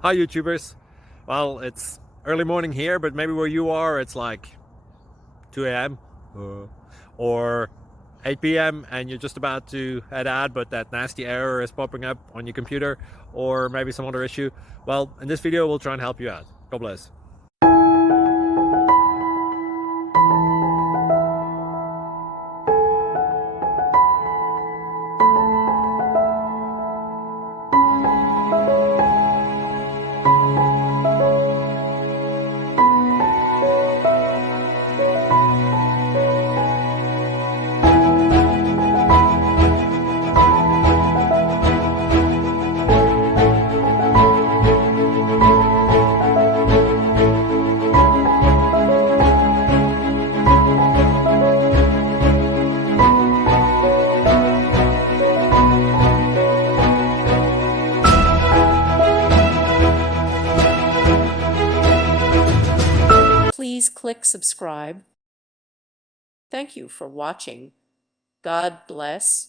Hi YouTubers. Well, it's early morning here, but maybe where you are it's like 2 a.m. or 8 p.m. and you're just about to head out, but that nasty error is popping up on your computer, or maybe some other issue. Well, in this video we'll try and help you out. God bless. Please click subscribe. Thank you for watching. God bless.